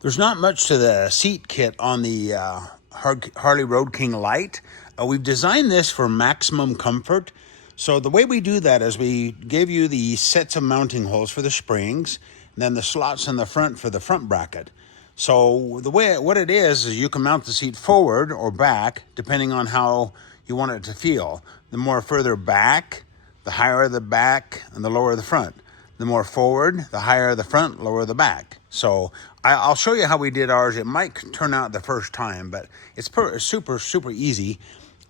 There's not much to the seat kit on the Harley Road King Light. We've designed this for maximum comfort. So the way we do that is we give you the sets of mounting holes for the springs, and then the slots in the front for the front bracket. So what it is you can mount the seat forward or back depending on how you want it to feel. The more further back, the higher the back and the lower the front. The more forward, the higher the front, lower the back. So I'll show you how we did ours. It might turn out the first time, but it's super easy.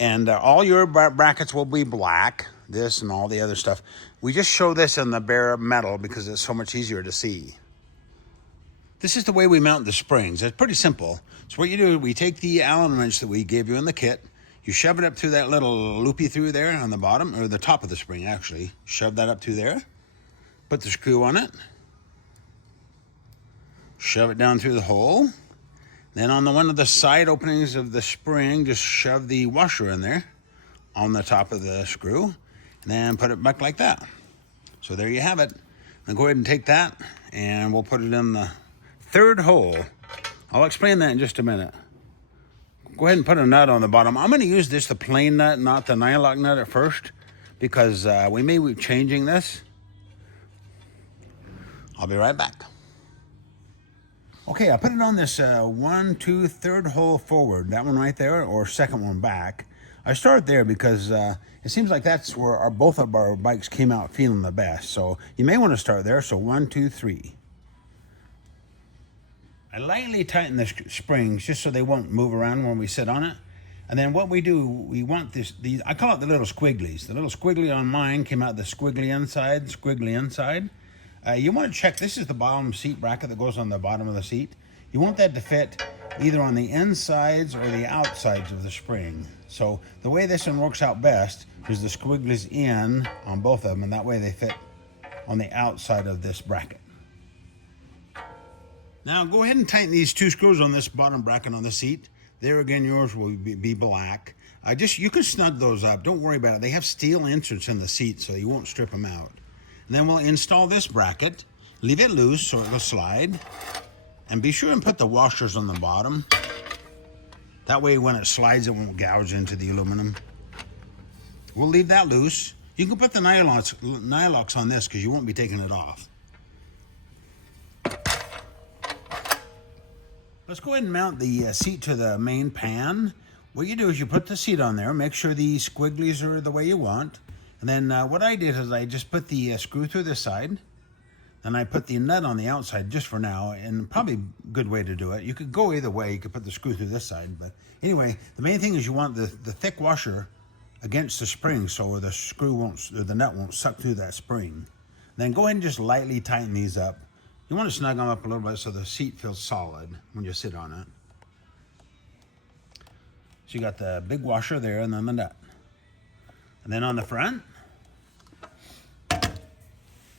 And all your brackets will be black, this and all the other stuff. We just show this in the bare metal because it's so much easier to see. This is the way we mount the springs. It's pretty simple. So what you do, we take the Allen wrench that we gave you in the kit, you shove it up through that little loopy through there on the bottom, or the top of the spring actually. Shove that up through there. Put the screw on it, shove it down through the hole. Then on one of the side openings of the spring, just shove the washer in there on the top of the screw, and then put it back like that. So there you have it. Then go ahead and take that, and we'll put it in the third hole. I'll explain that in just a minute. Go ahead and put a nut on the bottom. I'm going to use the plain nut, not the nylock nut at first, because we may be changing this. I'll be right back. Okay, I put it on this 1, 2, third hole forward, that one right there, or second one back. I start there because it seems like that's where both of our bikes came out feeling the best. So you may want to start there. So 1, 2, 3. I lightly tighten the springs just so they won't move around when we sit on it. And then what we do, we want these, I call it the little squigglies. The little squiggly on mine came out the squiggly inside. You want to check, this is the bottom seat bracket that goes on the bottom of the seat. You want that to fit either on the insides or the outsides of the spring. So the way this one works out best is the squigglies in on both of them, and that way they fit on the outside of this bracket. Now go ahead and tighten these 2 screws on this bottom bracket on the seat. There again, yours will be black. You can snug those up, don't worry about it. They have steel inserts in the seat so you won't strip them out. And then we'll install this bracket, leave it loose so it will slide, and be sure and put the washers on the bottom. That way when it slides, it won't gouge into the aluminum. We'll leave that loose. You can put the nylocks on this because you won't be taking it off. Let's go ahead and mount the seat to the main pan. What you do is you put the seat on there, make sure the squigglies are the way you want. And then what I did is I just put the screw through this side, and I put the nut on the outside just for now, and probably a good way to do it. You could go either way. You could put the screw through this side, but anyway, the main thing is you want the thick washer against the spring so the nut won't suck through that spring. Then go ahead and just lightly tighten these up. You want to snug them up a little bit so the seat feels solid when you sit on it. So you got the big washer there and then the nut. And then on the front,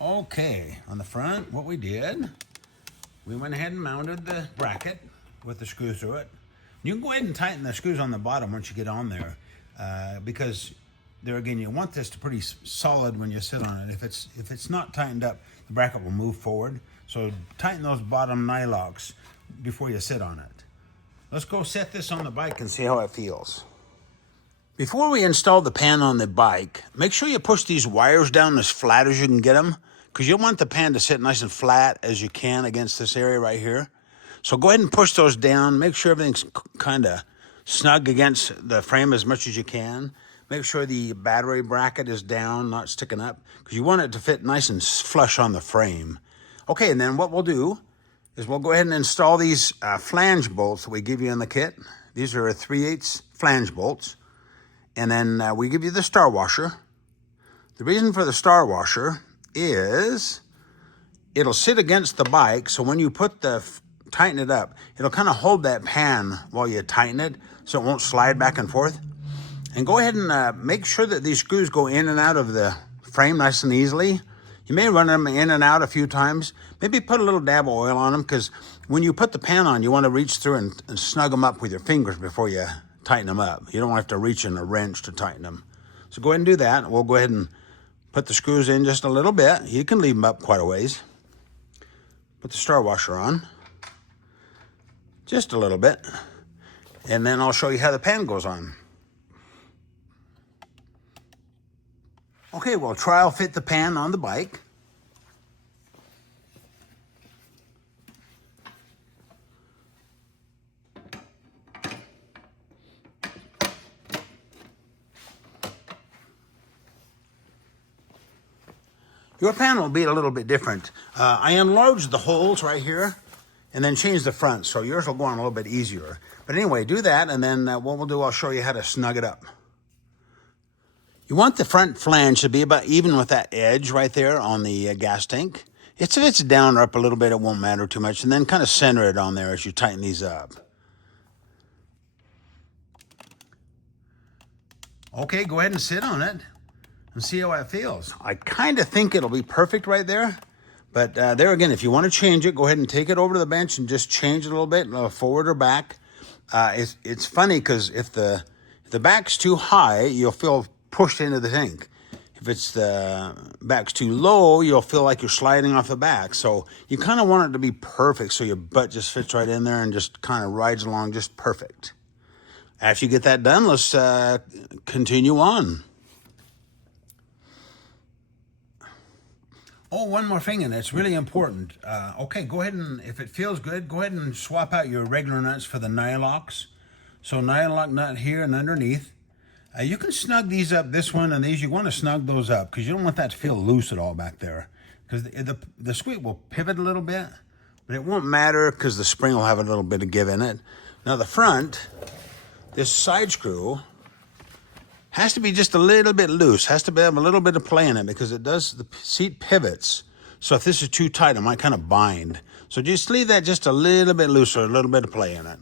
okay, on the front, what we did, we went ahead and mounted the bracket with the screw through it. You can go ahead and tighten the screws on the bottom once you get on there, because there again, you want this to pretty solid when you sit on it. If it's not tightened up, the bracket will move forward. So tighten those bottom nylocks before you sit on it. Let's go set this on the bike and see how it feels. Before we install the pan on the bike, make sure you push these wires down as flat as you can get them, because you want the pan to sit nice and flat as you can against this area right here. So go ahead and push those down. Make sure everything's kind of snug against the frame as much as you can. Make sure the battery bracket is down, not sticking up, because you want it to fit nice and flush on the frame. Okay, and then what we'll do is we'll go ahead and install these flange bolts that we give you in the kit. These are 3/8 flange bolts. And then we give you the star washer. The reason for the star washer is it'll sit against the bike, so when you tighten it up, it'll kind of hold that pan while you tighten it so it won't slide back and forth. And go ahead and make sure that these screws go in and out of the frame nice and easily. You may run them in and out a few times. Maybe put a little dab of oil on them, because when you put the pan on, you want to reach through and snug them up with your fingers before you tighten them up. You don't have to reach in a wrench to tighten them. So go ahead and do that. We'll go ahead and put the screws in just a little bit. You can leave them up quite a ways. Put the star washer on. just a little bit. And then I'll show you how the pan goes on. Okay, we'll trial fit the pan on the bike. Your pan will be a little bit different. I enlarged the holes right here and then changed the front, so yours will go on a little bit easier. But anyway, do that, and then what we'll do, I'll show you how to snug it up. You want the front flange to be about even with that edge right there on the gas tank. If it's down or up a little bit, it won't matter too much, and then kind of center it on there as you tighten these up. Okay, go ahead and sit on it and see how it feels. I kind of think it'll be perfect right there. But there again, if you want to change it, go ahead and take it over to the bench and just change it a little bit, forward or back. It's funny because if the back's too high, you'll feel pushed into the tank. If it's the back's too low, you'll feel like you're sliding off the back. So you kind of want it to be perfect so your butt just fits right in there and just kind of rides along just perfect. After you get that done, let's continue on. Oh, one more thing, and it's really important. Okay, go ahead and, if it feels good, go ahead and swap out your regular nuts for the nylocks. So nylock nut here and underneath. You can snug these up, this one and these. You want to snug those up because you don't want that to feel loose at all back there. Because the squeak will pivot a little bit, but it won't matter because the spring will have a little bit of give in it. Now the front, this side screw, has to be just a little bit loose, has to have a little bit of play in it because the seat pivots. So if this is too tight, it might kind of bind. So just leave that just a little bit looser, a little bit of play in it.